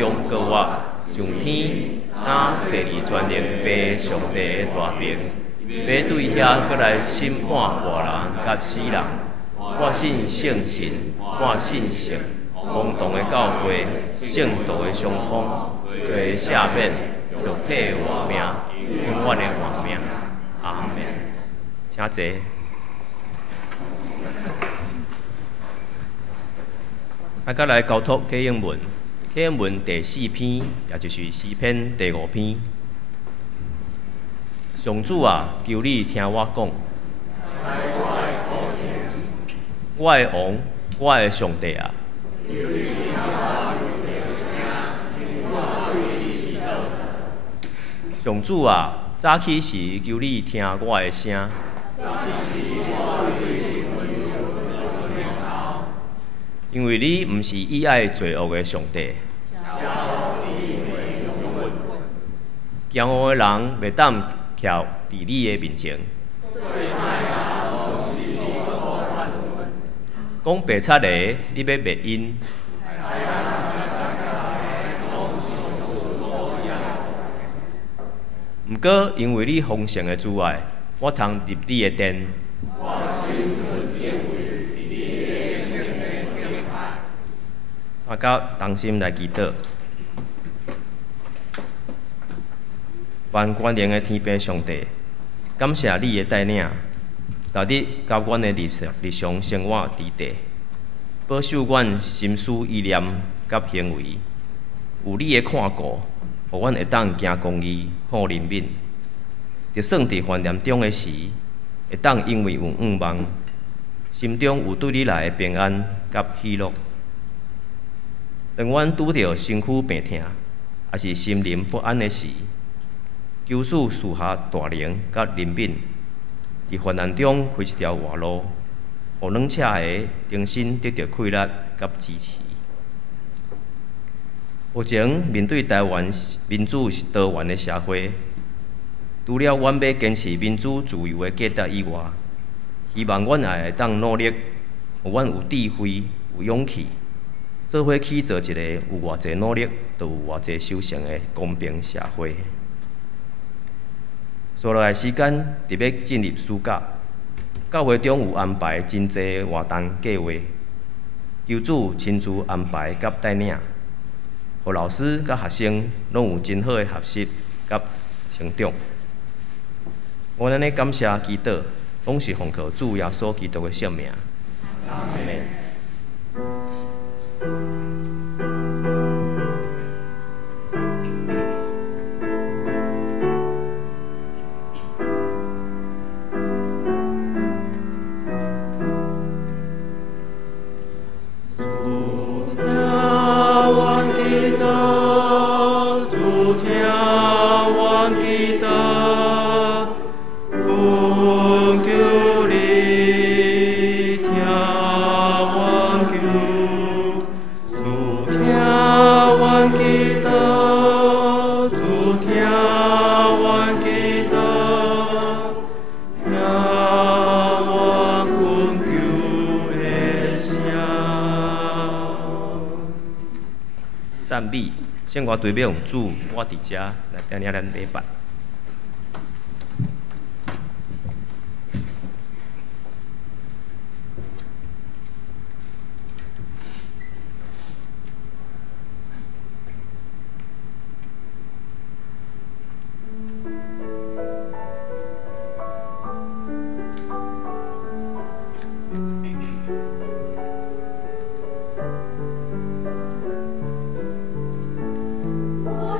中告我，上天哪坐伫全能爸上帝的大兵，要对遐过来审判活人甲死人。我信圣神，我信神，公同的教会，圣道的相通，对赦免肉体的活命，永远的活命。阿门。请坐。再来交托启应文，启应文第4篇，也就是诗篇第5篇。上主啊，求你听我讲。我的王，我的上帝啊！上主啊，早起时求你听我的声。因为你毋是喜爱罪恶的上帝，骄傲的人袂当徛伫你的面前。讲白贼的，你要灭因。毋过，因为你丰盛的慈爱，我通入你的殿。三甲同心来祈祷，万全能的天父上帝，感谢你的带领，带你教阮的日常生活之地，保守阮心思意念甲行为，有你的看顾，互阮会当行公义、好人民，就算伫患难中的时，会当因为有仰望，心中有对你来的平安甲喜乐。当阮拄着身躯病痛，还是心灵不安的时，求主赐下大能甲怜悯，伫患难中开一条活路，互软赤的重新得到快乐甲支持。目前面对台湾民主多元的社会，除了阮要坚持民主自由的价值以外，希望阮也会当努力，互阮有智慧、有勇气。做伙去做一个有偌济努力，就有偌济修成的公平社会。接落来时间，特别进入暑假，教会中有安排真济活动计划，求主亲自安排甲带领，互老师甲学生拢有真好的学习甲成长。我安尼感谢祈祷，拢是奉靠主耶稣基督的圣名。阿门。赞美，圣歌队要用主，我伫遮来带领咱礼拜。我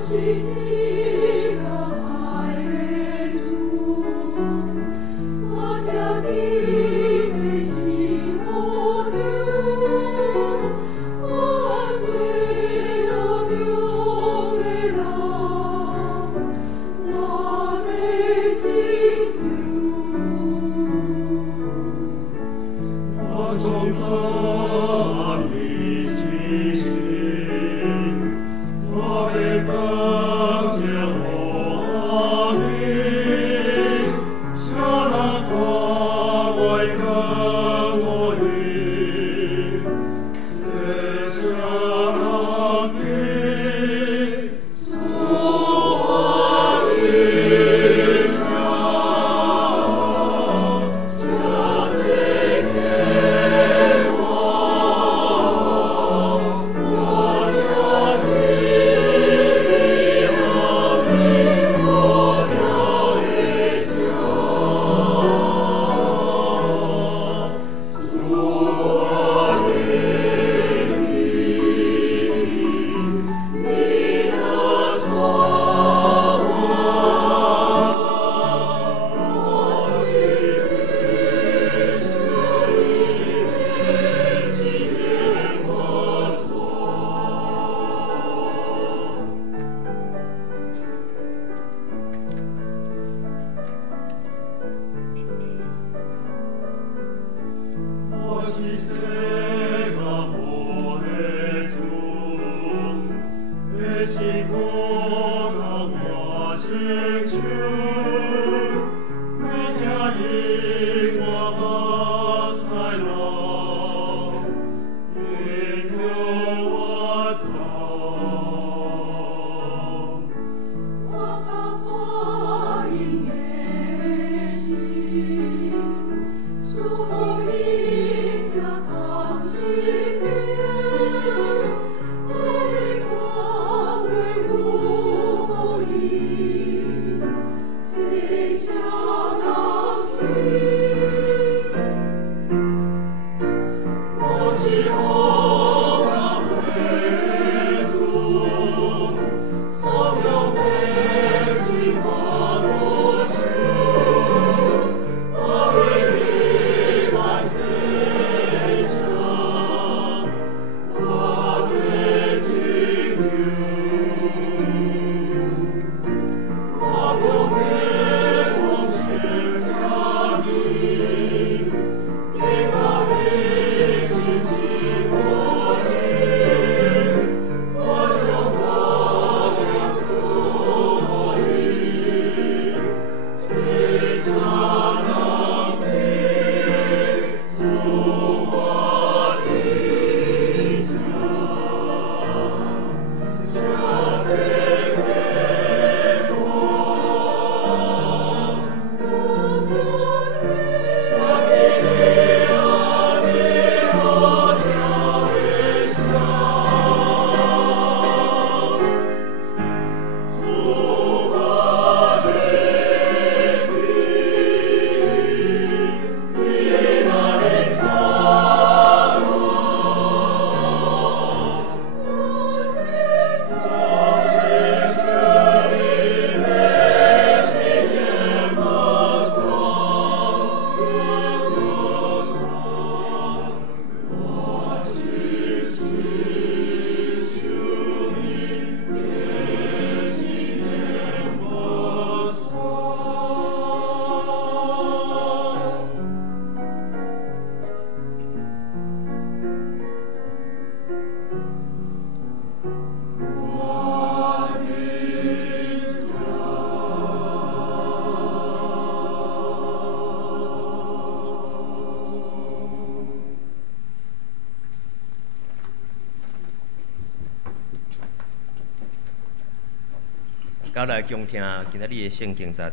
到来共听今仔日的圣经节，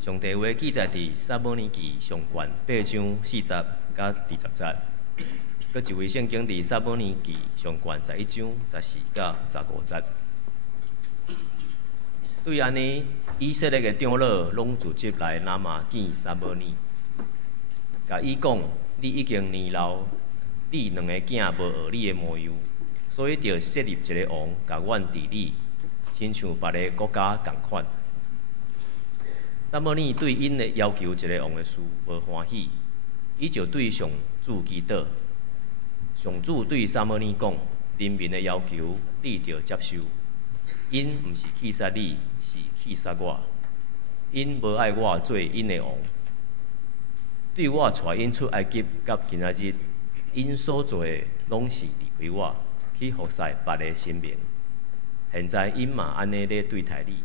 上帝话记载伫撒母耳记上卷8章40甲20节，佮一位圣经伫撒母耳记上卷11章14甲15节。对安尼，以色列嘅长老拢聚集来拿嘛见撒母耳，甲伊讲：你已经年老，你两个囝无学你的模样，所以着设立一个王，甲阮治理。 亲像别个国家同款，撒母耳对因的要求一个王的事无欢喜，伊就对上主祈祷。上主对撒母耳讲：人民的要求你着接受，因毋是去杀你，是去杀我。因无爱我做因的王，对我带因出埃及，甲今仔日，因所做的拢是离开我，去服侍别个神明。 现在因嘛安尼咧对待你，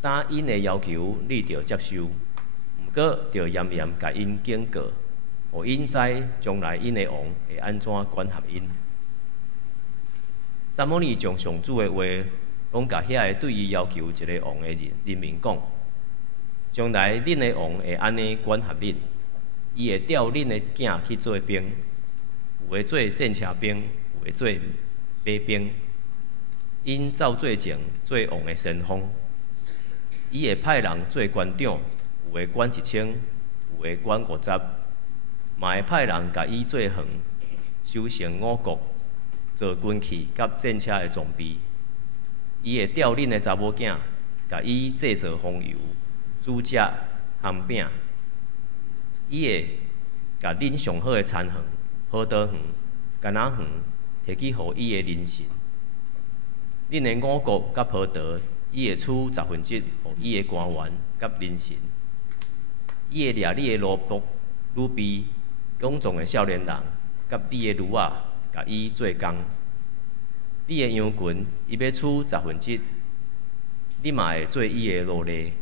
但因的要求你着接受，毋过着严严甲因警告，互因知将来因的王会安怎管辖因。撒母耳将上主的话讲甲遐个对伊要求一个王的人民讲，将来恁的王会安尼管辖恁，伊会调恁的囝去做兵，有的做战车兵，有的做马兵。 因照做前做王的先锋，伊会派人做官长，有的管1000，有的管50，嘛会派人甲伊做横，修成5国，做军器甲战车的装备。伊会调恁的查某囝，甲伊制作风油、煮食、烘饼。伊会甲恁上好的田园、葡萄园、橄榄园，摕去互伊的人神。 恁的5谷甲葡萄，伊会出1/10，互伊的官员甲人神。伊会掠你的奴仆、女婢、勇壮的少年人，甲你的女仔，甲伊做工。你的羊群伊要出1/10，你嘛会做伊的奴隶。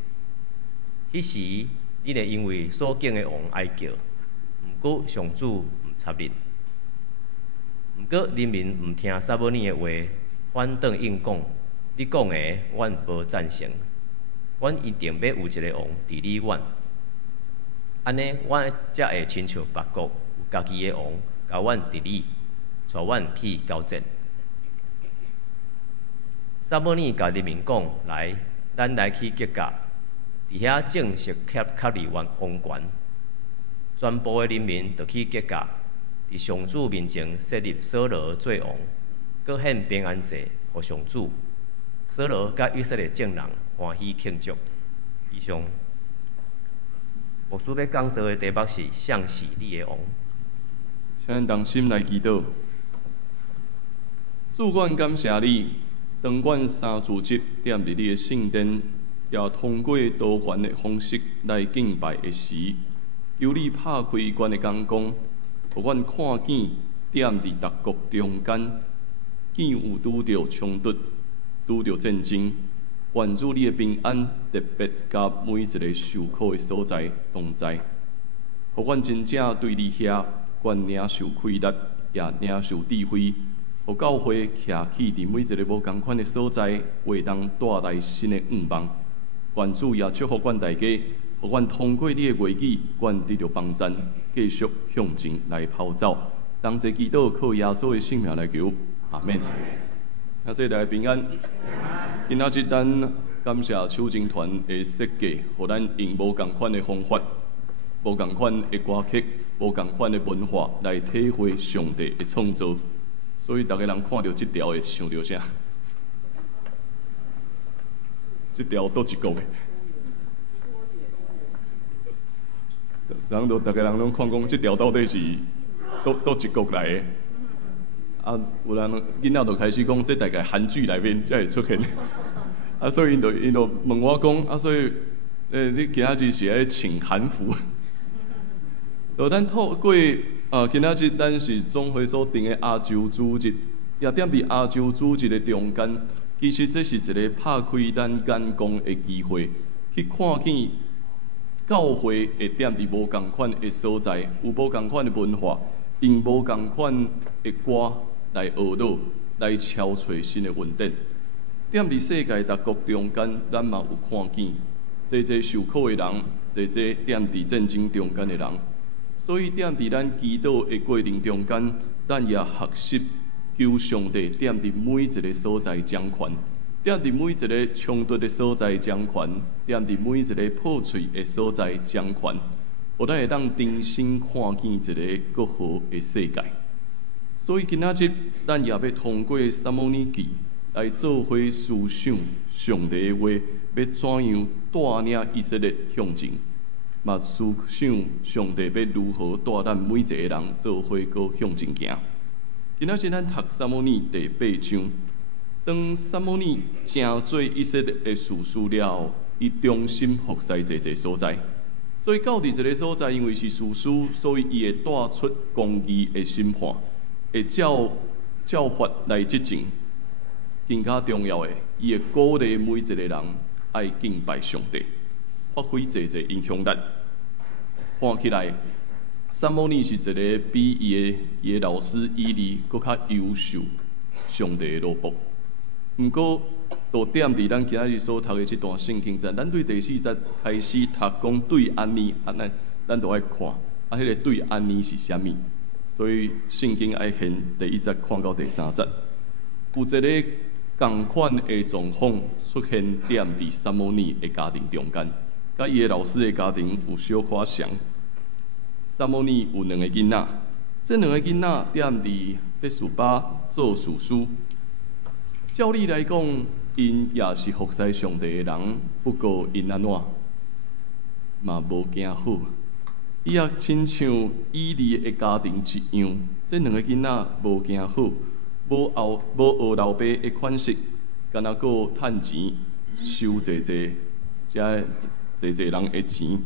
迄时，你会因为所敬的王哀叫，毋过上主毋插你。毋过人民毋听撒母耳的话，反倒应讲：你讲的，阮无赞成。阮一定要有一个王治理阮。安尼，阮才会亲像别国有家己的王，甲阮治理，带阮去交战。撒母耳甲人民讲：来，咱来去吉甲，伫遐正式确立王权。全部的人民就去吉甲。伫上主面前设立扫罗做王，搁献平安祭予上主。扫罗甲以色列众人欢喜庆祝。以上，牧师要讲道的题目是“像是你的王”。请咱同心来祈祷。主，阮感谢你，当阮三主节踮伫你的圣殿，也通过多元的方式来敬拜的时，求你拍开阮的眼光。互阮看见踮伫各国中间，见有拄着冲突、拄着战争，愿主你的平安特别甲每一个受苦的所在同在。互阮真正对你遐，愿领受开力，也领受智慧，互教会徛起伫每一个无共款的所在，会当带来新的愿望。愿主也祝福阮大家。互阮通过你的话语，阮得到帮助，继续向前来跑走。同齐祈祷，靠耶稣的性命来求，阿免。啊，这大家平安。今仔日咱感谢守经团的设计，互咱用无共款的方法、无共款的歌曲、无共款的文化来体会上帝的创造。所以大家人看到这条会想到啥？这条倒一国的。然后大家人拢看讲，这条到底是倒一国来的？啊，有人囡仔就开始讲，这大概韩剧内面才会出现。啊，所以因就问我讲，啊，所以你今仔日是爱穿韩服？就咱透过今仔日咱是总会所定的亚洲主日，也踮伫亚洲主日的中间，其实这是一个拍开咱眼光的机会，去看见。教会会踮伫无共款的所在，有无共款的文化，用无共款的歌来学导，来敲找新的稳定。踮伫世界各国中间，咱嘛有看见，这受苦的人，这踮伫战争中间的人。所以踮伫咱祈祷的过程中间，咱也学习求上帝踮伫每一个所在掌权。踮伫每一个冲突的所在掌权，踮伫每一个破碎的所在掌权，互咱会当重新看见一个更好的世界。所以今仔日，咱也要通过撒母耳记来做伙思想上帝的话，要怎样带领以色列向前，嘛思想上帝要如何带咱每一个人做伙搁向前行。今仔日咱读撒母耳第8章。当撒母耳正做以色列的士师了后，伊忠心服侍这所在。所以到伫这个所在，因为是士师，所以伊会带出公义的审判，会照法来执政。更加重要的，伊会鼓励每一个人爱敬拜上帝，发挥这影响力。看起来，撒母耳是一个比伊的老师以利搁较优秀上帝的奴仆。毋过，就踮伫咱今仔日所读的这段圣经上，咱对第4节开始读讲对安尼，咱就爱看，迄个对安尼是啥物？所以圣经爱从第1节看到第3节，有一个共款的状况出现踮伫撒母耳的家庭中间，甲伊的老师的家庭有小可像。撒母耳有2个囡仔，这2个囡仔踮伫别是巴做士师。照理来讲，因也是服侍上帝的人，不过因安怎嘛无行好。伊也亲像以利的家庭一样，这2个囡仔无行好，无学老爸的款式，敢若搁趁钱收济人的钱，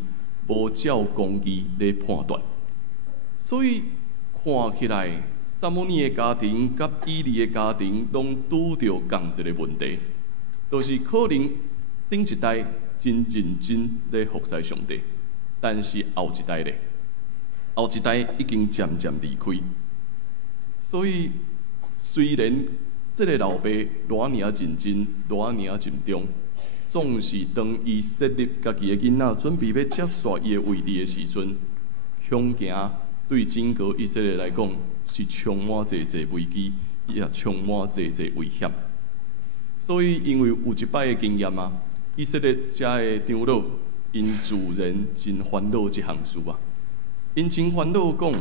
无照公义来判断。所以看起来，撒母耳的家庭甲以利的家庭拢拄着同一个问题，就是可能顶一代真认真咧服侍上帝，但是后一代咧，后一代已经渐渐离开。所以虽然这个老爸偌尔认真，偌尔尽忠，总是当伊设立家己的囡仔，准备要接续伊的位置的时阵，恐惊对整个以色列来讲是充满侪危机，也充满侪危险。所以因为有一摆的经验啊，以色列遮的长老因自然真烦恼这项事啊，因真烦恼讲，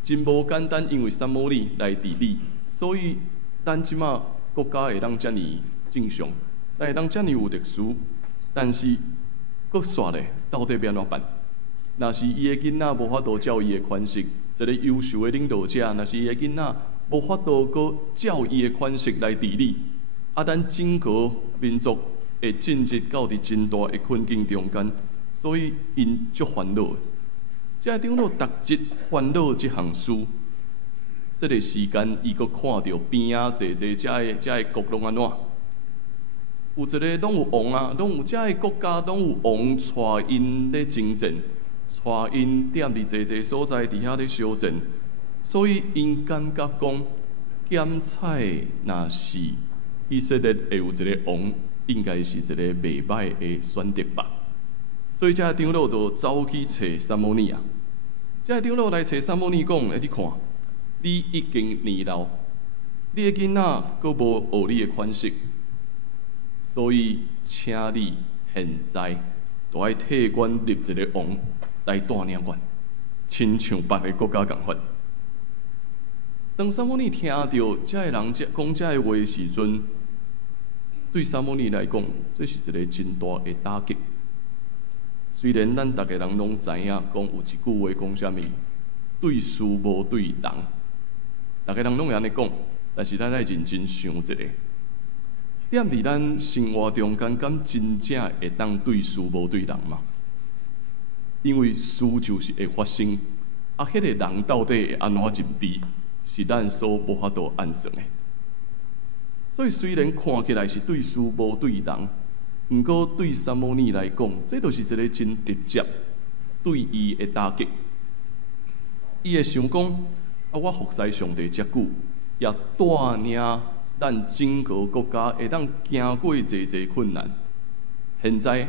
真无简单，因为撒母耳来治理，所以咱即马国家会当遮尔正常，会当遮尔有特殊，但是国煞咧，到底要安怎办？若是伊的囡仔无法度照伊的款式，一个优秀的领导者，若是伊的囡仔无法度搁照伊的款式来治理，咱整个民族会进入到伫真大的困境中间，所以因足烦恼。这长老逐日烦恼这项事，这个时间伊搁看到边仔侪遮的国拢安怎？有一个拢有王啊，拢有遮的国家拢有王带因咧征战。带因踮伫侪所在伫遐咧修正，所以因感觉讲，检采若是以色列会有一个王，应该是一个袂歹的选择吧。所以这长老就走去找撒母耳啊。这长老来找撒母耳讲：，你看，你已经年老，你的囡仔阁无学你的款式，所以请你现在就爱替阮立一个王。来带领阮，亲像别个国家共款。当撒母耳听到这个人讲这个话的时阵，对撒母耳来讲，这是一个真大的打击。虽然咱大家人拢知影，讲有一句话讲啥物，对事无对人，大家人拢会安尼讲，但是咱爱认真想一下，踮伫咱生活中间，敢真正会当对事无对人吗？因为事就是会发生，迄个人到底会安怎入治，是咱所无法度按算的。所以虽然看起来是对事无对人，不过对撒母耳来讲，这就是一个真直接对伊的打击。伊会想讲，我服侍上帝遮久，也带领咱整个国家会当经过侪困难，现在。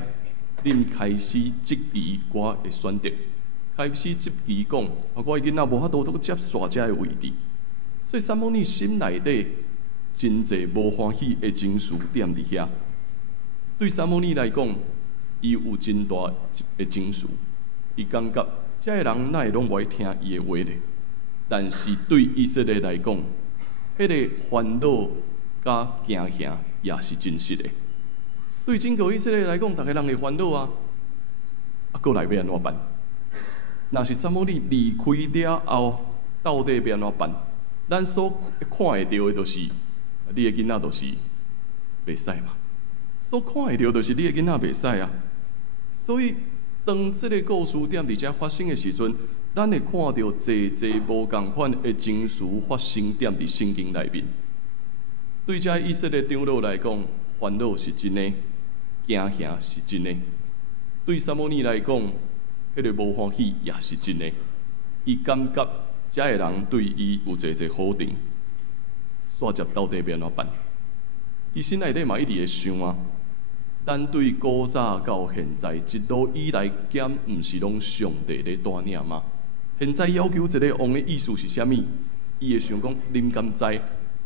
恁开始质疑我的选择，开始质疑讲，我的囡仔无法度接续这个位置，所以撒母耳心内底真侪无欢喜的情绪踮伫遐。对撒母耳来讲，伊有真大的情绪，伊感觉这个人哪会拢无爱听伊的话咧？但是对以色列来讲，迄个烦恼甲惊吓也是真实的。对整个以色列来讲，大家人会烦恼啊，过来要安怎办？若是撒母耳离开了后，到底要安怎办？咱所看会到的，就是你的囡仔，就是袂使嘛。所看会到，就是你的囡仔袂使啊。所以，当这个故事踮伫遮发生的时阵，咱会看到侪无共款的情绪发生踮伫圣经内面。对遮以色列长老来讲，烦恼是真的。惊吓是真的，对撒母耳来讲，迄个无欢喜也是真的。伊感觉遮个人对伊有侪好定，煞接到底要安怎办？伊心内底嘛一直会想啊，咱对古早到现在一路以来，减毋是拢上帝咧带领吗？现在要求一个王的意思是啥物？伊会想讲，恁敢知？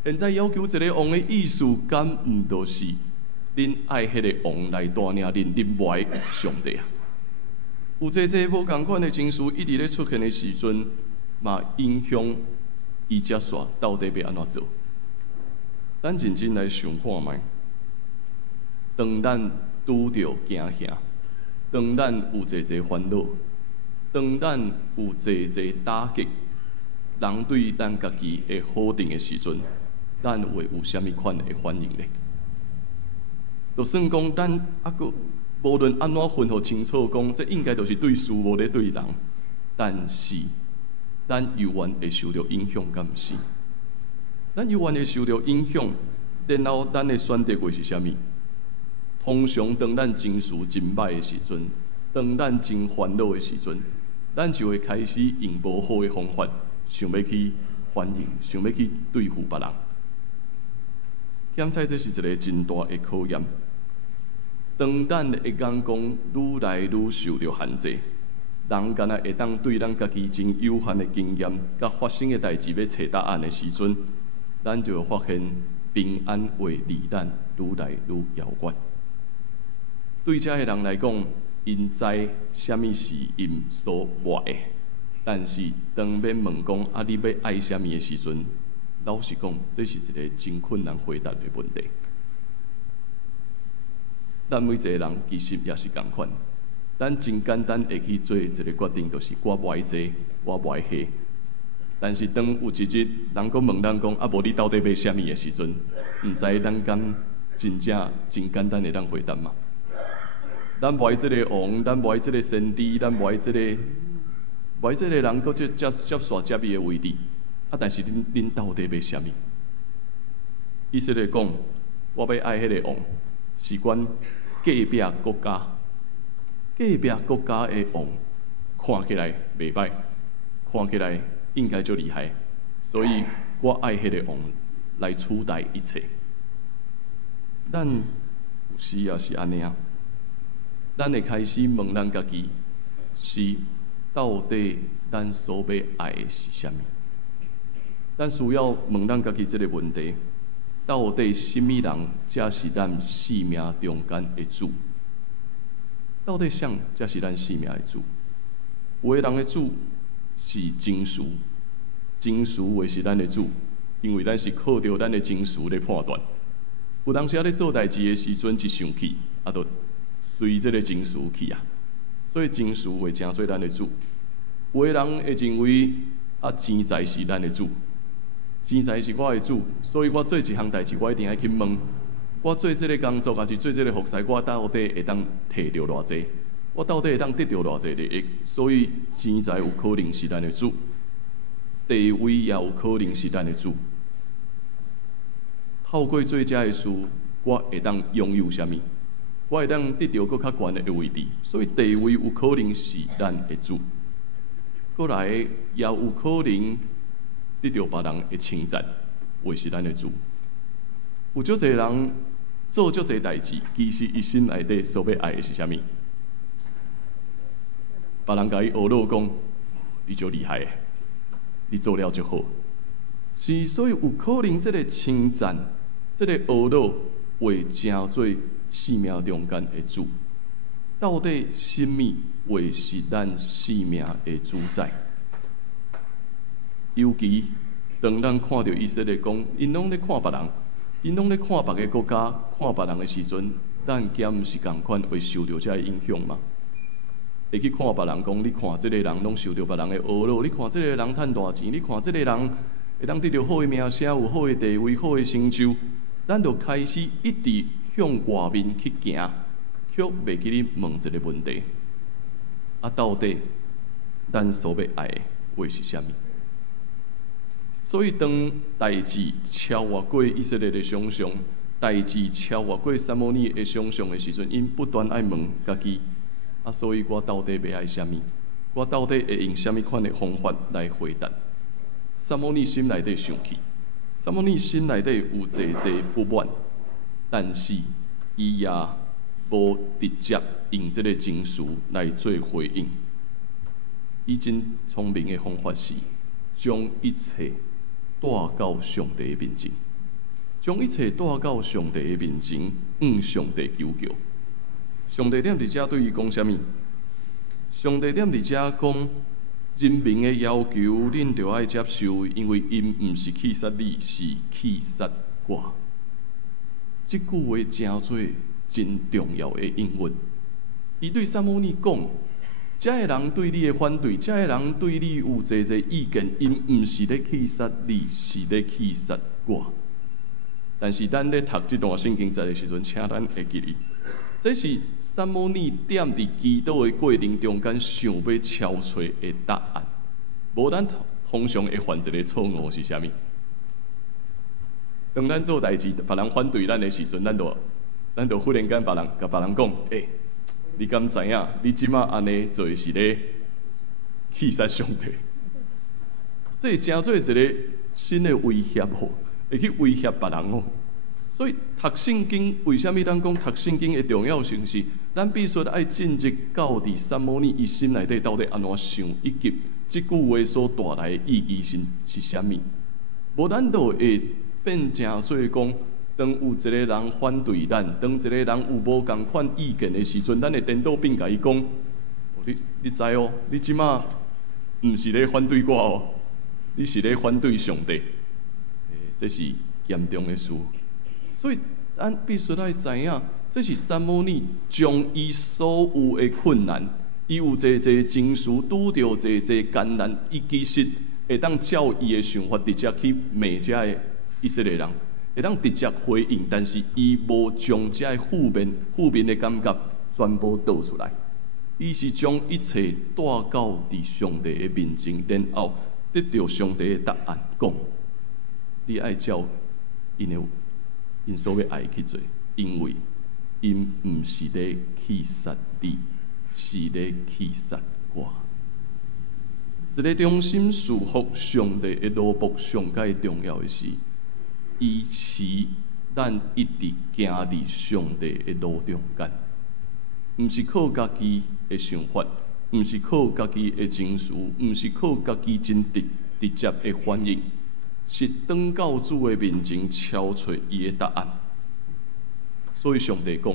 现在要求一个王的意思，敢毋就是恁爱迄个王来带领恁无爱上帝啊？有侪无共款的情绪一直咧出现的时阵，嘛影响伊接续到底要安怎做？咱认真来想看卖，当咱拄着惊吓，当咱有侪烦恼，当咱有侪打击，人对咱家己的好定的时阵，咱会有啥物款的反应呢？就算讲咱个无论安怎分互清楚，讲这应该就是对事无咧对人，但是咱犹原会受到影响，敢毋是？咱犹原会受到影响，然后咱的选择会是啥物？通常当咱情绪真歹的时阵，当咱真烦恼的时阵，咱就会开始用无好的方法，想要去反应，想要去对付别人。检测这是一个真大的考验。当咱会讲愈来愈受到限制，人敢若会当对咱家己真有限的经验，甲发生的代志要找答案的时阵，咱就会发现平安会离咱愈来愈遥远。对这些人来讲，因知什么是因所爱的，但是当面问讲啊，你要爱什么的时阵，老实讲，这是一个真困难回答的问题。咱每一个人其实也是同款，咱真简单会去做一个决定，就是我不爱这，我不爱迄。但是当有一日人讲问咱讲啊，无你到底要什么的时阵，毋知咱敢真正真简单的当回答嘛？咱不爱这个王，咱不爱这个先知，咱不爱这个人，搁接续接伊的位置。啊，但是恁到底要什么？意思来讲，我要爱迄个王，是阮隔壁国家，隔壁国家的王看起来袂歹，看起来应该就厉害，所以我爱迄个王来取代一切。咱有时也是安尼啊。咱会开始问咱家己，是到底咱所要爱的是啥物？咱需要问咱家己这个问题：到底什么人才是咱生命中间的主？到底谁才是咱生命的主？有的人的主是情绪，情绪会是咱的主，因为咱是靠着咱的情绪来判断。有当时咧做代志的时阵，一生气，啊，就随这个情绪去啊，所以情绪会成做咱的主。有的人会认为啊，钱财是咱的主，钱财是我的主，所以我做一项代志，我一定要去问，我做这个工作，还是做这个服侍，我到底会当摕到偌济？我到底会当得到偌济利益？所以钱财有可能是咱的主，地位也有可能是咱的主。透过做这的事，我会当拥有啥物？我会当得到更较悬的位置，所以地位有可能是咱的主。过来也有可能得到别人的称赞，会是咱的主。有足侪人做足侪代志，其实伊心内底所要爱的是啥物？别人甲伊学乐讲，你就厉害，你做了就好。是，所以有可能这个称赞，这个学乐会成做生命中间的主。到底什么会是咱生命的主宰？尤其当咱看到以色列讲，因拢咧看别人，因拢咧看别个国家，看别人的时阵，咱敢毋是共款会受到这个影响吗？会去看别人讲，你看这个人拢受到别人的恶落，你看这个人赚大钱，你看这个人会当得到好的名声，有好的地位，好的成就，咱就开始一直向外面去行，却袂记咧问一个问题：啊，到底咱所要爱的会是啥物？所以，当代志超越过以色列的想象，代志超越过撒母耳的想象的时阵，因不断爱问家己。啊，所以我到底要爱什么？我到底会用什么款的方法来回答？撒母耳心内底生气，撒母耳心内底有济不满，但是伊也无直接用这个情绪来做回应。伊真聪明的方法是将一切带到上帝的面前，将一切带到上帝的面前，向上帝求救。上帝踮伫遮对伊讲啥物？上帝踮伫遮讲，人民的要求，恁就爱接受，因为因毋是去杀你，是去杀我。这句话真做真重要的应允。伊对撒母耳讲，遮个人对你的反对，遮个人对你有济意见，因毋是咧去杀你，是咧去杀我。但是咱咧读这段圣经在的时阵，请咱会记哩。这是撒母耳踮伫祈祷的过程中间想要敲找的答案，无咱通常会犯一个错误是啥物？当咱做代志，别人反对咱的时阵，咱就忽然间甲别人讲，你敢知影？你即马安尼做是咧气杀上帝？这真做一个新的威胁哦，会去威胁别人哦。所以读圣经，为什么咱讲读圣经的重要性是？咱必须爱进入到伫撒母耳伊心内底到底安怎想，以及即句话所带来的意义是啥物？无咱就会变成做讲，当有一个人反对咱，当一个人有无共款意见的时阵，咱会颠倒变甲伊讲，你知哦，你即马毋是咧反对我哦，你是咧反对上帝，这是严重的事。所以咱必须爱知影，这是撒母耳将伊所有的困难，伊有这情绪拄着这艰难，伊其实会当照伊的想法直接去骂遮的以色列人，会当直接回应，但是伊无将遮的负面的感觉全部倒出来，伊是将一切带到伫上帝的面前，然后得到上帝的答案，讲你爱照因所要爱去做，因为因毋是咧去杀你，是咧去杀我。一个忠心侍服上帝的奴仆，上界重要的是，伊持咱一直行伫上帝的路中间，毋是靠家己的想法，毋是靠家己的情绪，毋是靠家己真直接的反应。是当到主的面前，敲找伊的答案。所以上帝讲，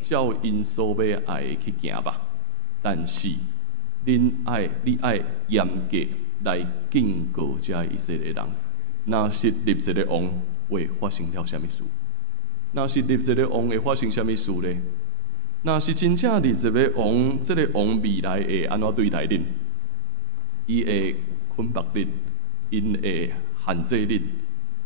照因所要爱的去行吧。但是，你爱严格来警告遮以色列人，若是立一个王，会发生了什么事？若是立一个王，会发生什么事呢？若是真正立一个王，这个王未来会安怎对待恁？伊会捆绑恁？因会限制恁，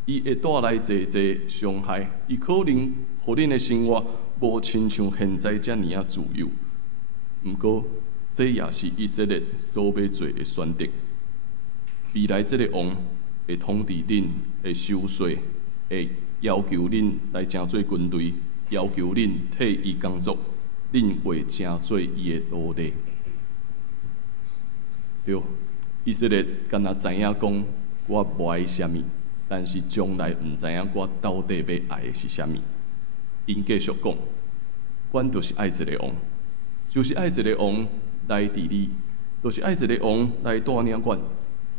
伊会带来侪伤害，伊可能互恁的生活无亲像现在遮尔自由。毋过，这也是以色列所要做的选择。未来这个王会统治恁，会收税，会要求恁来成做军队，要求恁替伊工作，恁会成做伊的奴隶。对。以色列敢若知影讲我无爱啥物，但是将来毋知影我到底要爱的是啥物。因继续讲，阮就是爱一个王，就是爱一个王来治理，就是爱一个王来带领阮。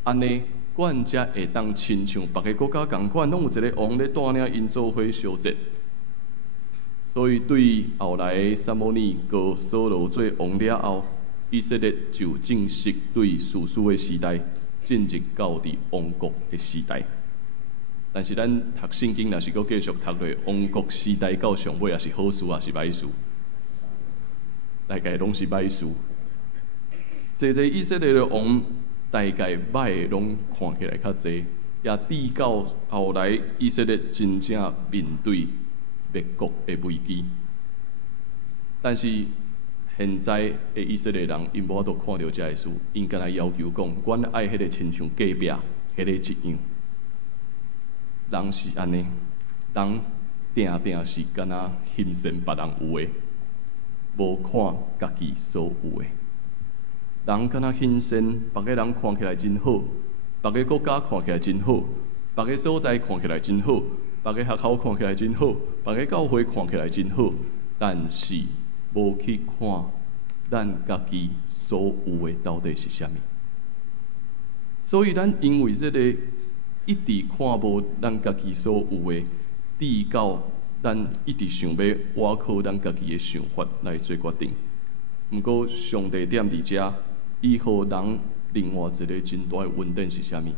安尼，阮才会当亲像别个国家共款，拢有一个王咧带领因做伙烧节。所以对后来撒母耳和扫罗做王了后，以色列就正式对士师的时代进入到伫王国的时代。但是咱读圣经，若是阁继续读落，王国时代到上尾也是好事，也是歹事，大概拢是歹事。这以色列的王，大概歹拢看起来较济，也抵到后来以色列真正面对灭国的危机。但是现在的以色列人，因无法度看到这个事，因敢若要求讲，阮爱迄个亲像隔壁迄个一样。人是安尼，人定是敢若欣赏别人有的，无看家己所有的。人敢若欣赏别个人看起来真好，别个国家看起来真好，别个所在看起来真好，别个学校看起来真好，别个教会看起来真好，但是无去看咱家己所有的到底是啥物。所以咱因为这个一直看无咱家己所有的，直到咱一直想要倚靠咱家己的想法来做决定。毋过上帝点伫遮，伊互人另外一个真大的问题是啥物？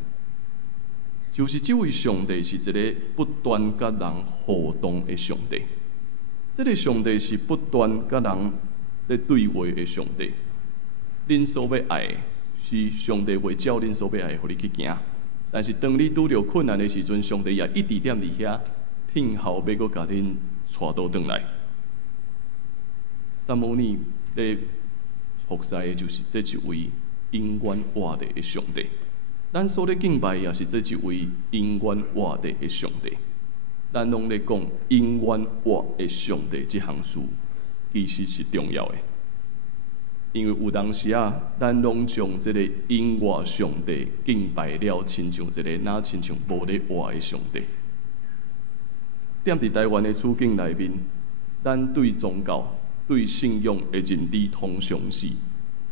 就是这位上帝是一个不断甲人互动的上帝。这个上帝是不断甲人咧对话的上帝。恁所要爱的是上帝会照恁所要爱的，互你去行。但是当你拄着困难的时阵，上帝也一直踮伫遐，听候要阁甲恁带倒转来。撒母耳咧服侍的就是这一位永远活着的上帝。咱所咧敬拜也是这一位永远活着的上帝。咱拢咧讲永远活的上帝这项事，其实是重要的。因为有当时啊，咱拢将这个永活上帝敬拜了，亲像一个亲像无咧活的上帝。踮伫台湾的处境内面，咱对宗教、对信仰的认知通常是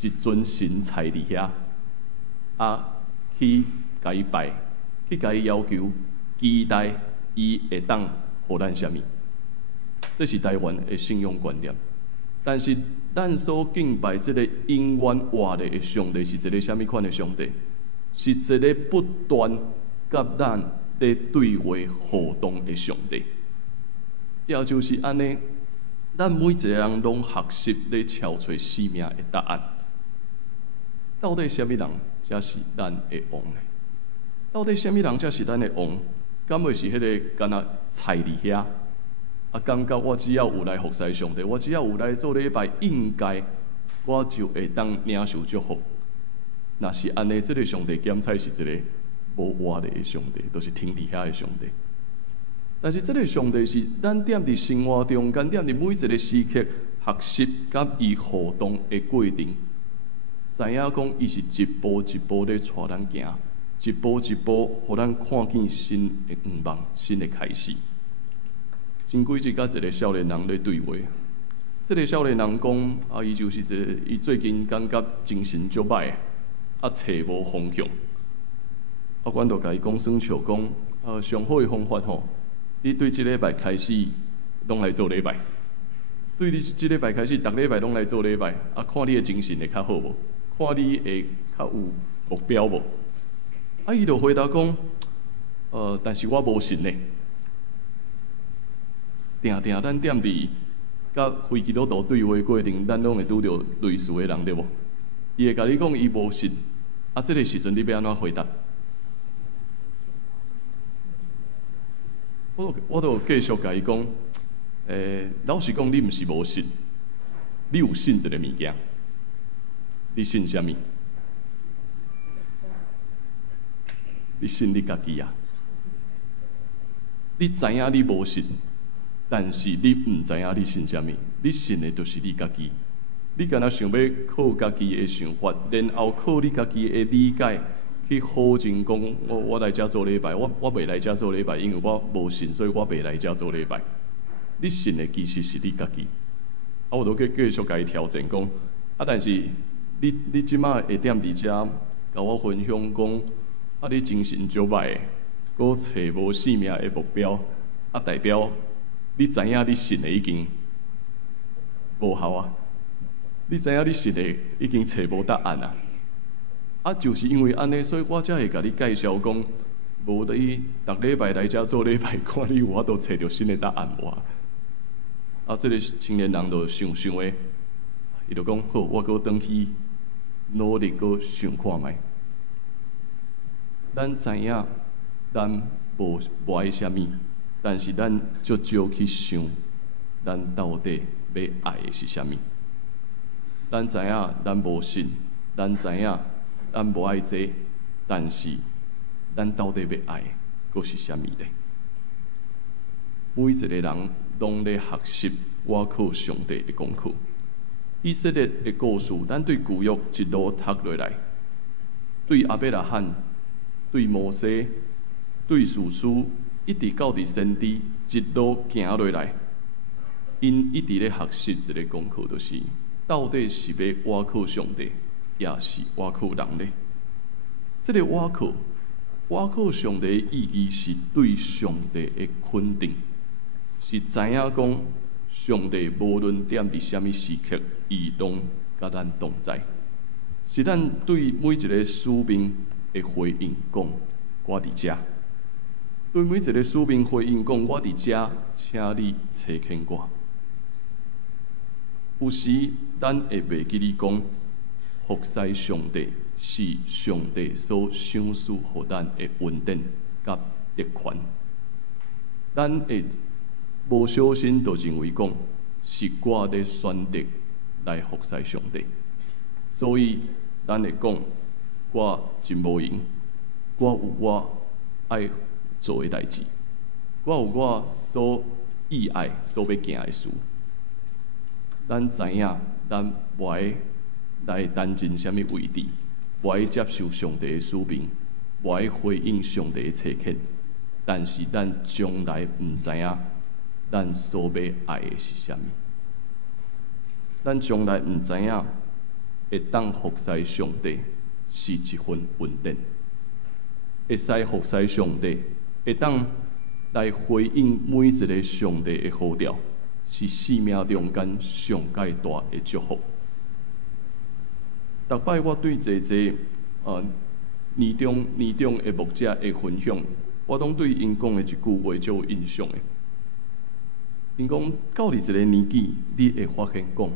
一尊神在伫遐，去甲伊拜，去甲伊要求，期待伊会当互咱啥物？这是台湾的信仰观念。但是，咱所敬拜这个永远活的上帝是一个啥物款的上帝？是一个不断甲咱咧对话互动的上帝。也就是安尼，咱每一个人拢学习咧找找生命的答案。到底啥物人才是咱的王呢？到底啥物人才是咱的王？敢会是迄个干那菜伫遐？感觉我只要有来服侍上帝，我只要有来做礼拜，应该我就会当领受祝福。若是安尼，这个上帝检采是一个无活的上帝，都是天底下的上帝。但是这个上帝是咱踮伫生活中间，踮伫每一个时刻学习甲伊互动的过程，知影讲伊是一步一步咧带咱行，一步一步，互咱看见新的愿望、新的开始。前几日，甲一个少年人咧对话，这个少年人讲，伊就是伊最近感觉精神足歹，找无方向。阮就甲伊讲算笑讲，上好的方法吼，你对即礼拜开始拢来做礼拜，对你即礼拜开始，逐礼拜拢来做礼拜，看你的精神会较好无？看你会较有目标无？伊就回答讲，但是我无信呢。定咱踮伫甲非基督徒对话过程，咱拢会拄着类似的人对无？伊会甲你讲伊无信，这个时阵你要安怎回答？我就继续甲伊讲，老实讲，你毋是无信，你有信一个物件，你信啥物？你信你家己啊？你知影你无信。但是你毋知影你信啥物，你信的就是你家己。你敢若想要靠家己的想法，然后靠你家己的理解去保证讲，我来遮做礼拜，我袂来遮做礼拜，因为我无信，所以我袂来遮做礼拜。你信的其实是你家己。我都继续甲伊调整讲，但是你即马会踮伫遮甲我分享讲，你精神足歹，搁找无生命的目标，代表。你知影你信的已经无效啊！你知影你信的已经找无答案啊！就是因为安尼，所以我才会甲你介绍讲，无你逐礼拜来遮做礼拜，看你有法度找到新的答案无啊！这个青年人就想诶，伊就讲好，我搁转去努力搁想看觅。咱知影，咱无爱啥物。但是咱足少去想，咱到底要爱的是啥物？咱知影咱无信，咱知影咱无爱这，但是咱到底要爱佫是啥物呢？每一个人拢咧学习我靠上帝的功课。以色列的故事，咱对旧约一路读落来，对亚伯拉罕、对摩西、对士师。一直到伫先知一路行落来，因一直咧学习一个功课，就是到底是要倚靠上帝，也是倚靠人呢？这个倚靠上帝的意义是对上帝的肯定，是知影讲上帝无论踮伫什么时刻，伊拢甲咱同在，是咱对每一个使命的回应讲，我伫遮。对每一个使命回应讲，我伫遮，请你找牵我。有时咱会袂记你讲，服侍上帝是上帝所赏赐予咱的恩典甲特权。咱会无小心就认为讲，是我咧选择来服侍上帝，所以咱会讲，我真无闲，我有我爱做的代志，我有我所意爱、所要行的事。咱知影，咱无爱来担任什么位置，无爱接受上帝的使命，无爱回应上帝的差遣。但是咱从来毋知影，咱所要爱的是啥物。咱从来毋知影，会当服侍上帝是一份恩典，会使服侍上帝，会当来回应每一个上帝的呼召，是生命中间上介大的祝福。逐摆我对侪年中的牧者的分享，我拢对因讲的一句话最有印象的。因讲到你一个年纪，你会发现讲，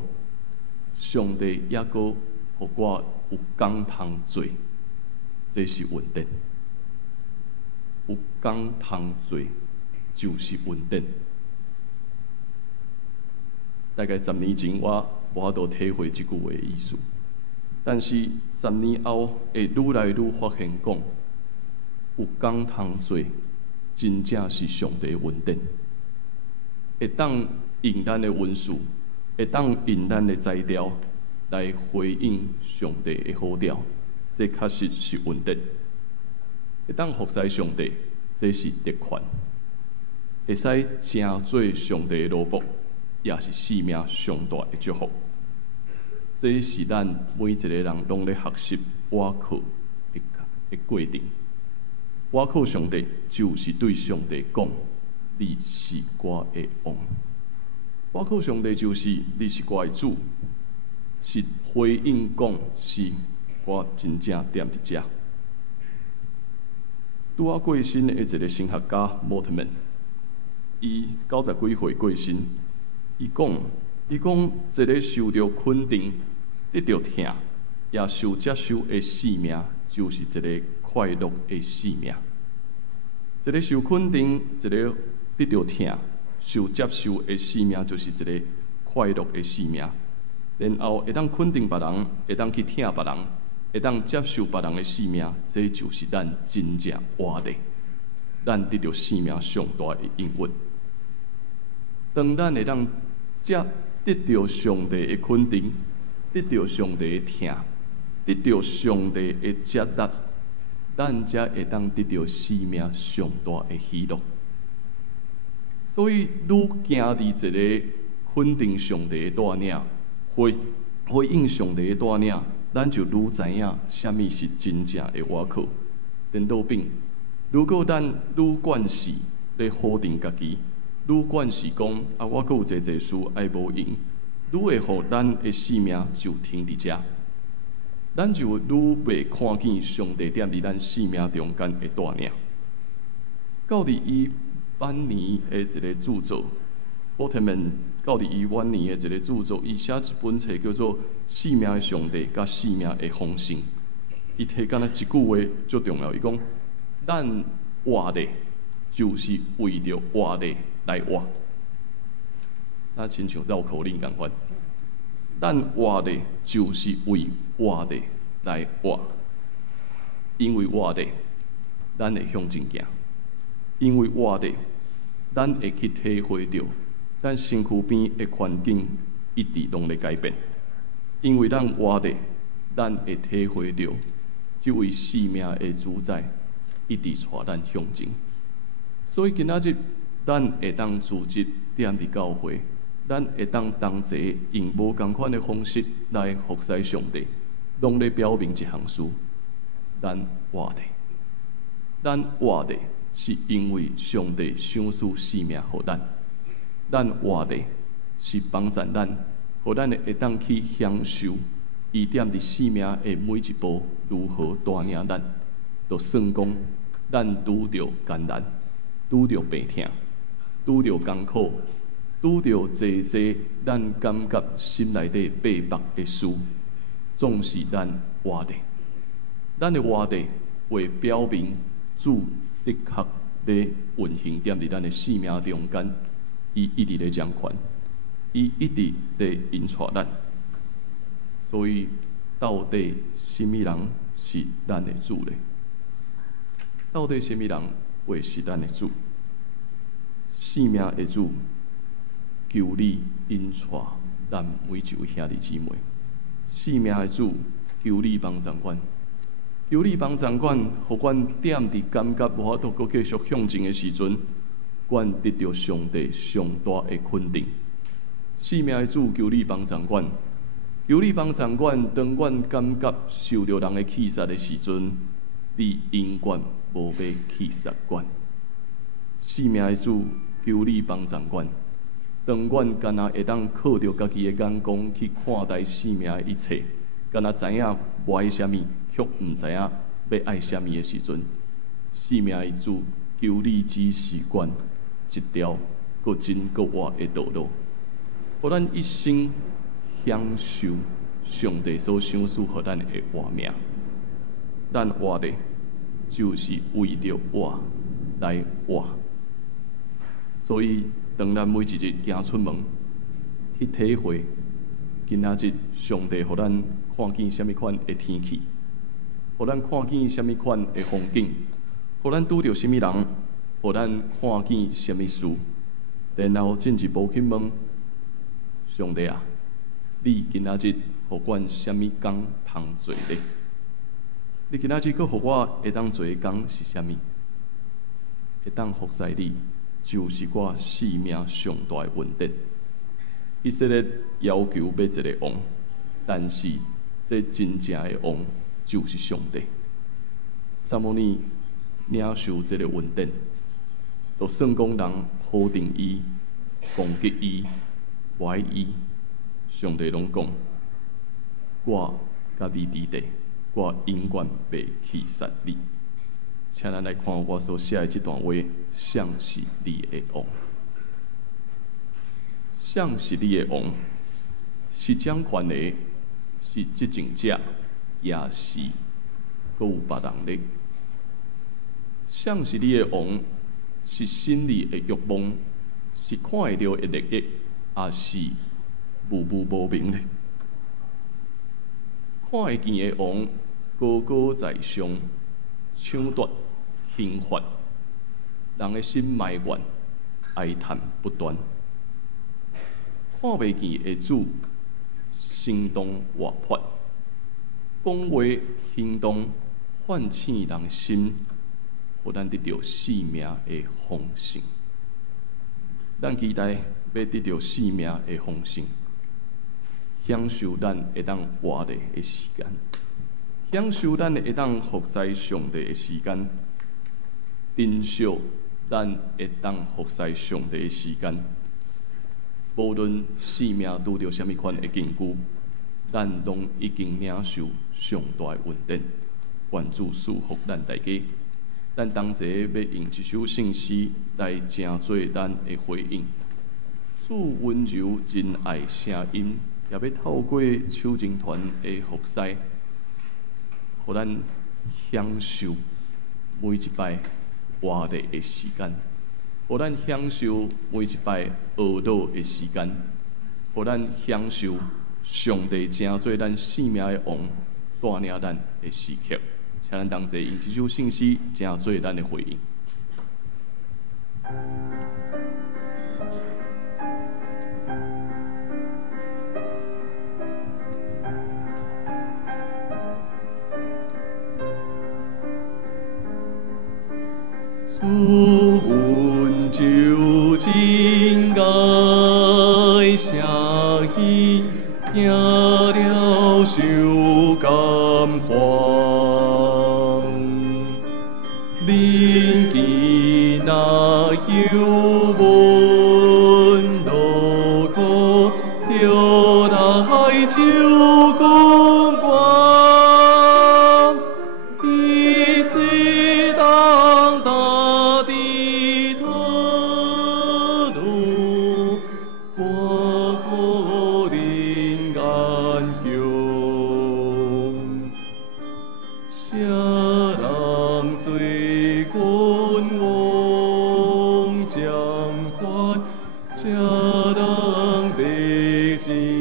上帝也阁互我有工通做，这是恩典。有工通做就是恩典。大概10年前，我无法度体会这句话的意思，但是10年后，会愈来愈发现讲，有工通做，真正是上帝的恩典。会当用咱的文书，会当用咱的材料来回应上帝的呼召，这确实是恩典。会当服侍上帝，这是特权。会使成做上帝的奴仆，也是生命上大的祝福。这是咱每一个人拢咧学习倚靠的过程。倚靠上帝，就是对上帝讲：“你是我的王。”倚靠上帝就是你是我的主，是回应讲是我真正踮伫遮。拄啊过身的一个神学家 Mortman， 伊90几岁过身，伊讲一个受到肯定、得到疼，也受接受的生命，就是一个快乐的生命。一个受肯定、一个得到疼、受接受的生命，就是一个快乐的生命。然后会当肯定别人，会当去疼别人，会当接受别人的生命，这就是咱真正活的，咱得到生命上大的应允。当咱会当得到上帝的肯定，得到上帝的疼，得到上帝的接纳，咱才会当得到生命上大的喜乐。所以，愈行伫一个肯定上帝的带领，回应上帝的带领，咱就愈知影什么是真正的倚靠。颠倒反，如果咱愈惯势咧否定家己，愈惯势讲我阁有侪事爱无用，愈会互咱的生命就停伫遮，咱就愈袂看见上帝踮伫咱生命中间的带领。到伫伊晚年的一个著作，波特曼到伫伊晚年的一个著作，伊写一本册叫做《生命的上帝甲生命的丰盛》。伊提干了一句话最重要，伊讲：咱活的，就是为着活的来活。那亲像绕口令共款，咱活的，就是为活的来活。因为活的，咱会向前行。因为活的，咱会去体会到，咱身躯边的环境一直拢在改变。因为咱活的，咱会体会到，这位生命的主宰一直带咱向前。所以今仔日，咱会当组织踮伫教会，咱会当同齐用无同款的方式来服侍上帝，拢咧表明一项事：咱活的，咱活的。是因为上帝赏赐生命予咱，咱活的是帮助咱，予咱会当去享受伊踮伫生命的每一步如何带领咱。就算讲咱拄着艰难，拄着病痛，拄着艰苦，拄着侪咱感觉心内底白目的事，总是咱活的。咱的活的会表明主。的确咧运行踮伫咱的生命中间，伊一直咧掌权，伊一直咧引带咱。所以，到底什么人是咱的主呢？到底什么人会是咱的主？生命的主，求你引带咱每一位兄弟姊妹。生命的主，求你帮掌管，求你帮掌管，互阮踮伫感觉无法度搁继续向前的时阵，阮得到上帝上大的肯定。生命的主，求你帮掌管，求你帮掌管。当阮感觉受到人的气杀的时阵，你永远无要气杀阮。生命的主，求你帮掌管。当阮敢若会当靠着家己的眼光去看待生命的一切，敢若知影要爱啥物，却毋知影要爱啥物的时阵，生命的主，求你指示阮一条搁真搁活的道路，互咱一生享受上帝所赏赐予咱的活命。咱活的，就是为着活来活。所以，当咱每一日行出门，去体会今仔日上帝互咱看见什么款的天气，互咱看见什么款的风景，互咱拄着什么人，互咱看见什么事，然后进一步去问上帝啊，你今仔日互阮什么工通做咧？你今仔日佫互我会当做的工是啥物？会当服侍你，就是我生命上大的稳定。以色列要求要一个王，但是这真正的王就是上帝。撒母耳领受这个稳定，就算讲人否定伊、攻击伊、怀疑，上帝拢讲：我甲你伫地，我永远袂弃杀你。请咱来看我所写的这段话，像是你的王，像是你的王，是掌权的，是执政者，也是阁有别人咧。像是你的王，是心里的欲望，是看会到的利益，也是无无明的。看会见的王，高高在上，抢夺、刑罚，人的心埋怨、哀叹不断。看袂见的主，行动活泼，讲话行动唤醒人心，互咱得到生命的丰盛。咱期待要得到生命的丰盛，享受咱会当活的时间，享受咱会当服侍上帝的时间，珍惜咱会当服侍上帝的时间。无论生命拄着什么款的境遇，咱拢已经领受上大的稳定。愿主祝福咱大家。咱同齐要用一首圣诗来成做咱的回应。主温柔仁爱声音，也要透过手情团的服侍，互咱享受每一摆活着的时间，互咱享受每一摆学道的时间，互咱享受上帝成做咱生命的王，带领咱的时刻。请咱同齐用这首圣诗，成做咱的回应。主温柔仁爱声音，听了受感怀。灵机那有温柔可，着大海照光光，一起当大地特路，我可灵感雄，下人最君王将官，下人历经。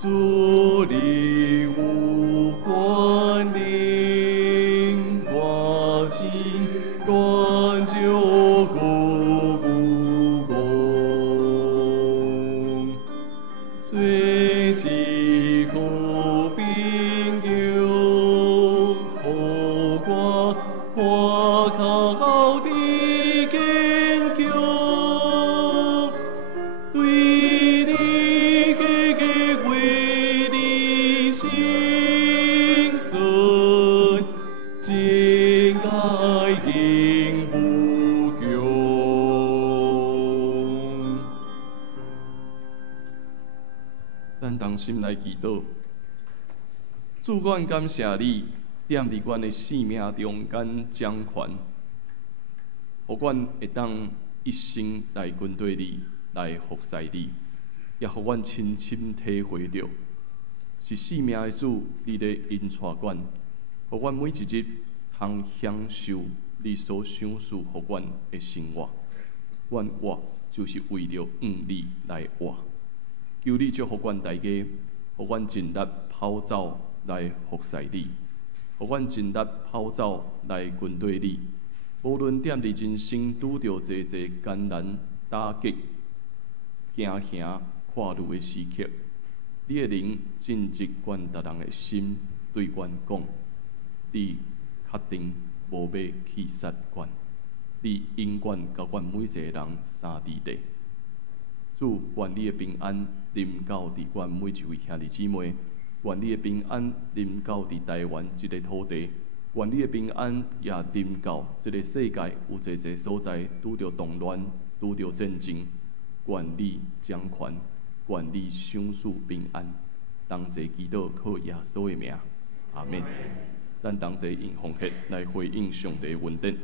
主你无冠领，我今冠就故公，最忌苦朋友，后挂破靠的坚强，对你为你心存真爱永不穷。咱同心来祈祷，主，阮感谢你，踮伫阮的生命中间掌权，互阮会当一生来跟对你，来服侍你，也互阮深深体会到，是生命的主，你咧引带阮，互阮每一日通享受你所赏赐互阮的生活。阮活就是为着你来活。求你祝福阮大家，互阮尽力跑走来服侍你，互阮尽力跑走来跟对你。无论踮伫人生拄着济艰难打击、惊吓、看路的时刻，你的灵进入阮逐人的心，对阮讲：你确定无要去杀阮，你永远甲阮每一个人三伫地。主，愿你的平安临到伫阮每一位兄弟姊妹，愿你的平安临到伫台湾这个土地，愿你的平安也临到这个世界有一个所在拄着动乱、拄着战争，愿你掌权，愿你赏赐平安。同齐祈祷靠耶稣的名，阿门。咱同齐用奉献来回应上帝的恩典。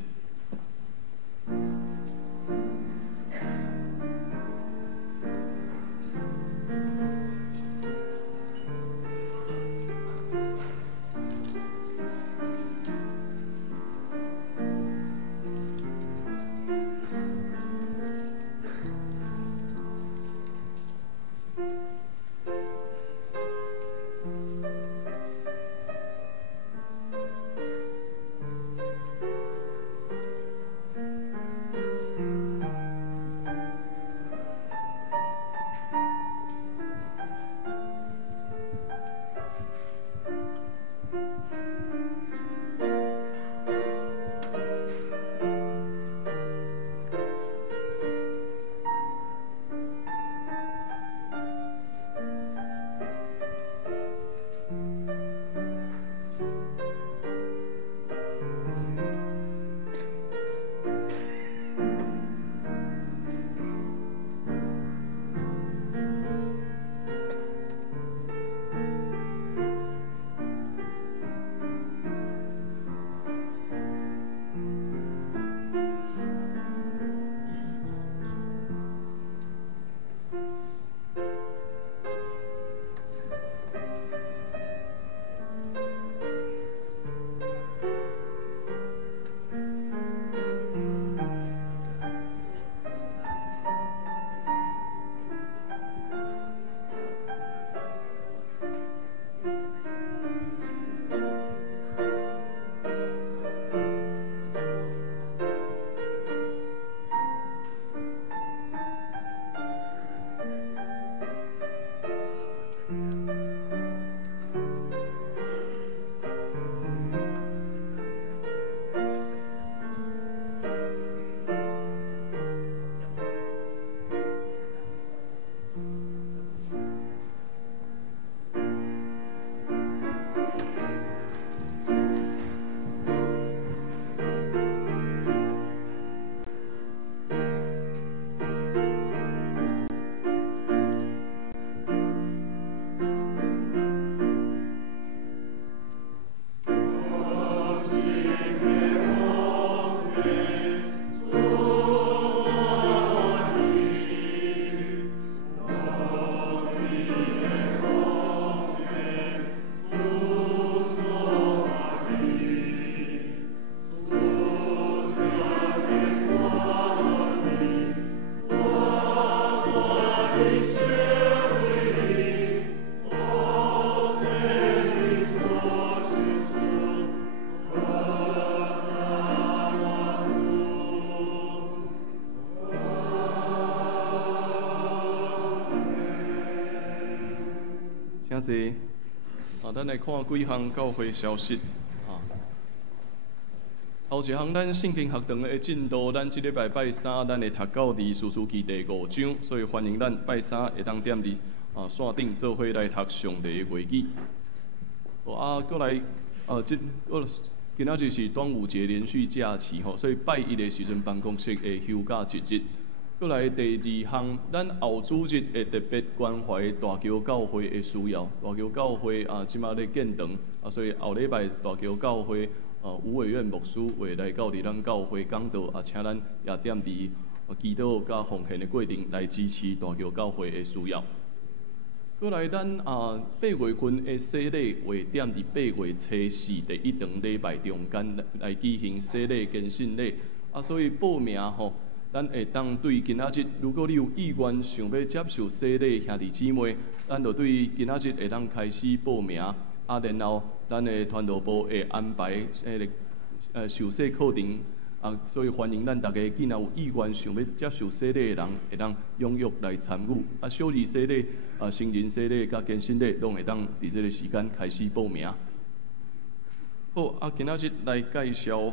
请坐。咱来看几项教会消息。后一项，咱圣经学堂的进度，咱即礼拜拜三，咱会读到伫士师记第5章，所以欢迎咱拜三会当踮伫线顶做伙来读上帝的话语。过来今仔日是端午节连续假期吼，所以拜一的时阵办公室会休假一日。过来第二项，咱后主日会特别关怀大桥教会的需要。大桥教会即马咧建堂所以后礼拜大桥教会吴委员牧师会来到咱教会讲道请咱也踮伫祈祷甲奉献的过程来支持大桥教会的需要。过来，咱8月份的洗礼会踮伫8月初4第一堂礼拜中间来举行洗礼献信礼所以报名吼，咱会当对今仔日，如果你有意愿想要接受洗礼兄弟姊妹，咱就对今仔日会当开始报名然后咱的传道部会安排受洗课程。所以欢迎咱大家，既然有意愿想要接受洗礼的人，会当踊跃来参与。小儿洗礼、成人洗礼、甲健身礼，拢会当伫这个时间开始报名。好，今仔日来介绍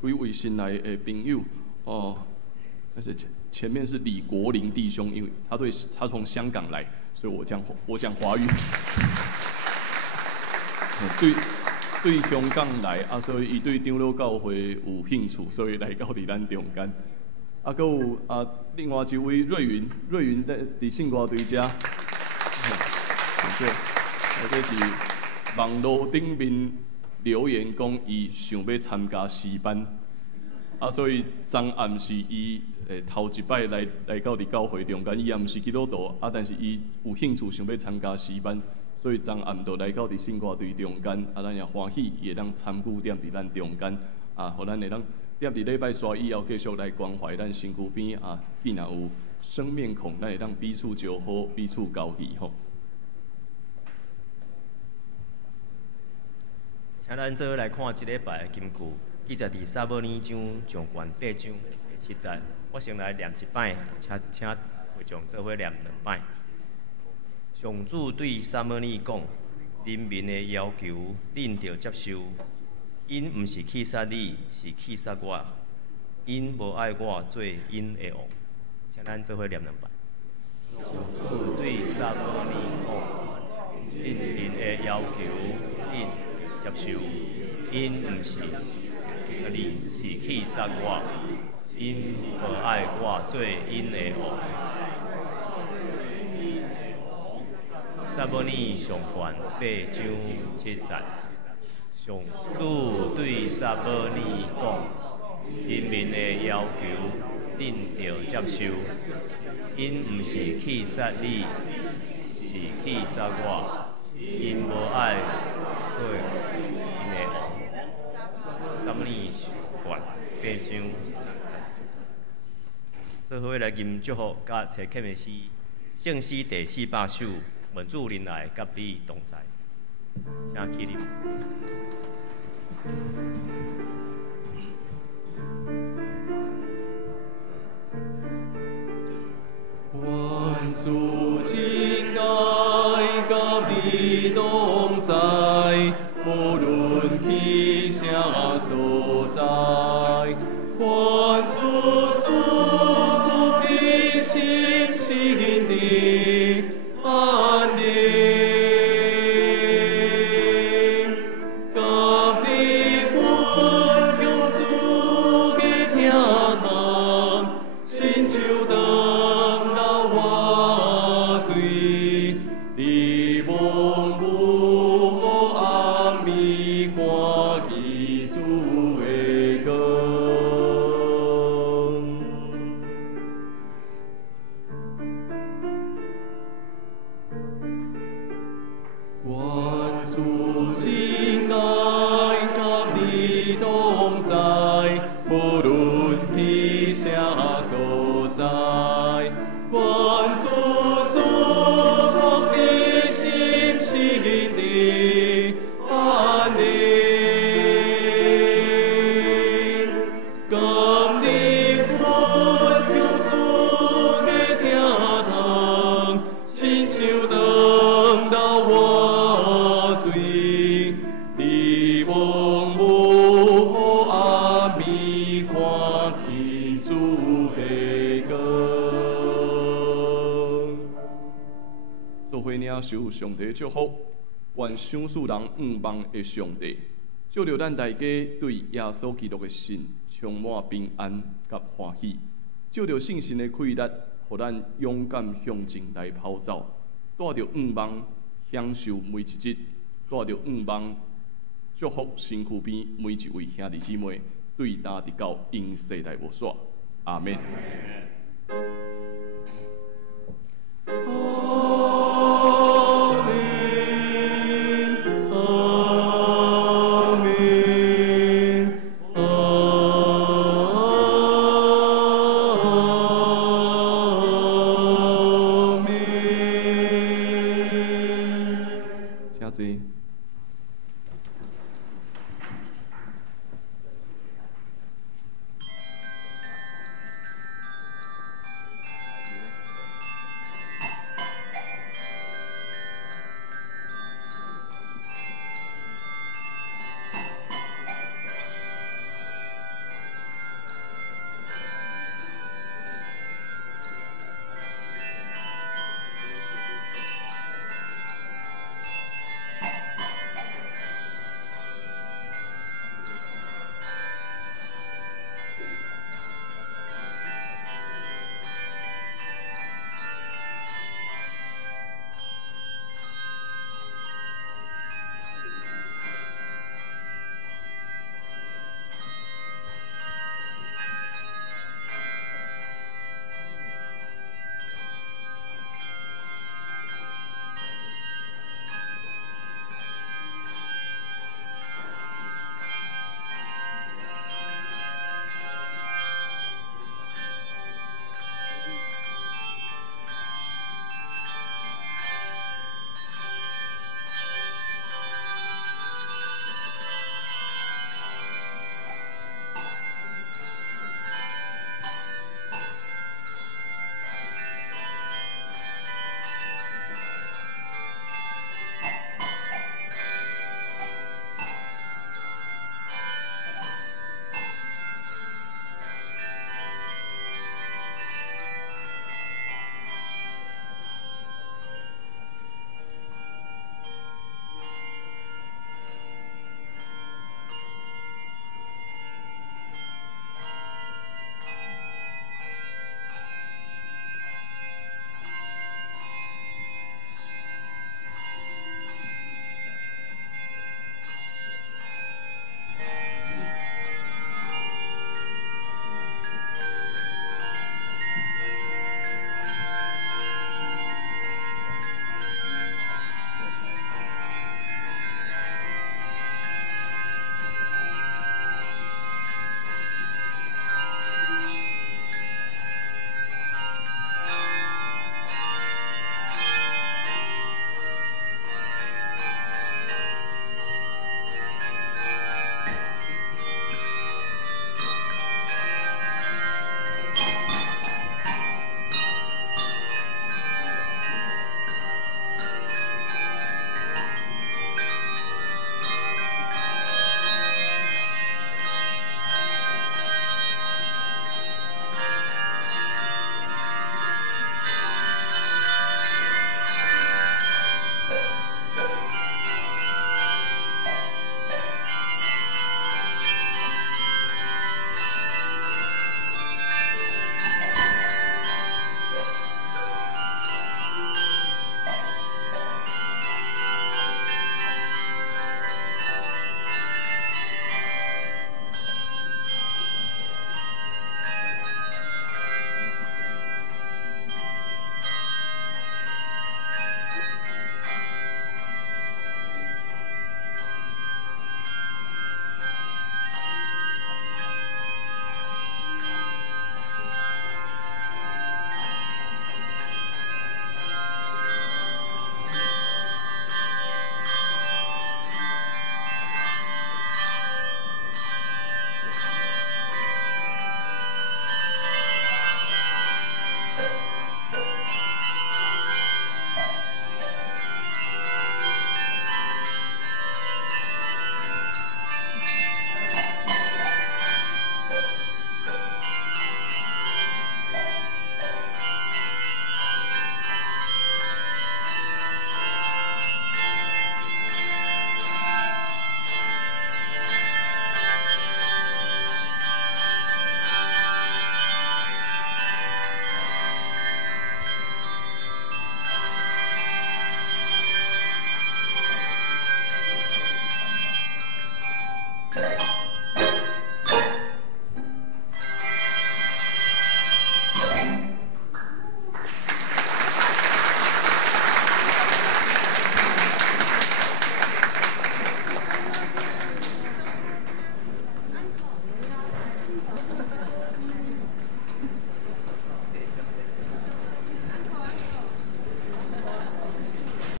几位新来的朋友但是前面是李国林弟兄，因为他从香港来，所以我讲华语。对香港来所以伊对长老教会有兴趣，所以来到伫咱中间。还有另外一位瑞云伫信歌队遮，这是网络顶面留言讲伊想要参加诗班，所以昨暗是伊头一摆来到伫教会中间，伊也毋是基督徒但是伊有兴趣想要参加诗班。所以昨暗就来到伫信歌队中间，咱也欢喜会当参与踮伫咱中间，互咱会当踮伫礼拜三以后继续来关怀咱身躯边既然有生面孔，咱会当彼此招呼，彼此交谊吼。请咱做伙来看即礼拜的金句，记载伫撒母耳章上卷8章第7节。我先来念一摆，请会众做伙念2摆。上主对撒母耳讲：人民的要求，恁着接受。因毋是去杀你，是去杀我。因无爱我做因的王。请咱做伙念2摆。上主对撒母耳讲：恁民的要求，恁接受。因毋是去杀你，是去杀我。因无爱我做因的王。撒母耳上卷8章7节，上主对撒母耳讲：人民的要求，恁着接受。因毋是去杀你，是去杀我。因无爱做因的王。撒母耳卷8章，做伙来吟祝福甲找欠的诗，圣诗第400首。文主临来，甲你同在，请起立。愿主亲爱，甲你同在，无论去啥所在，愿主赐福平心心地。安宁，甲你分享主的天堂，亲像当流活水，伫蒙雾暗暝看见主的光。所在，愿主赐福你心受上帝祝福，愿赏赐人五望的上帝，借着咱大家对耶稣基督的信，充满平安甲欢喜，借着信心的气力，互咱勇敢向前来跑走，带着五望享受每一日，带着五望祝福身躯边每一位兄弟姊妹，对答直到永世代无煞。阿门。请坐。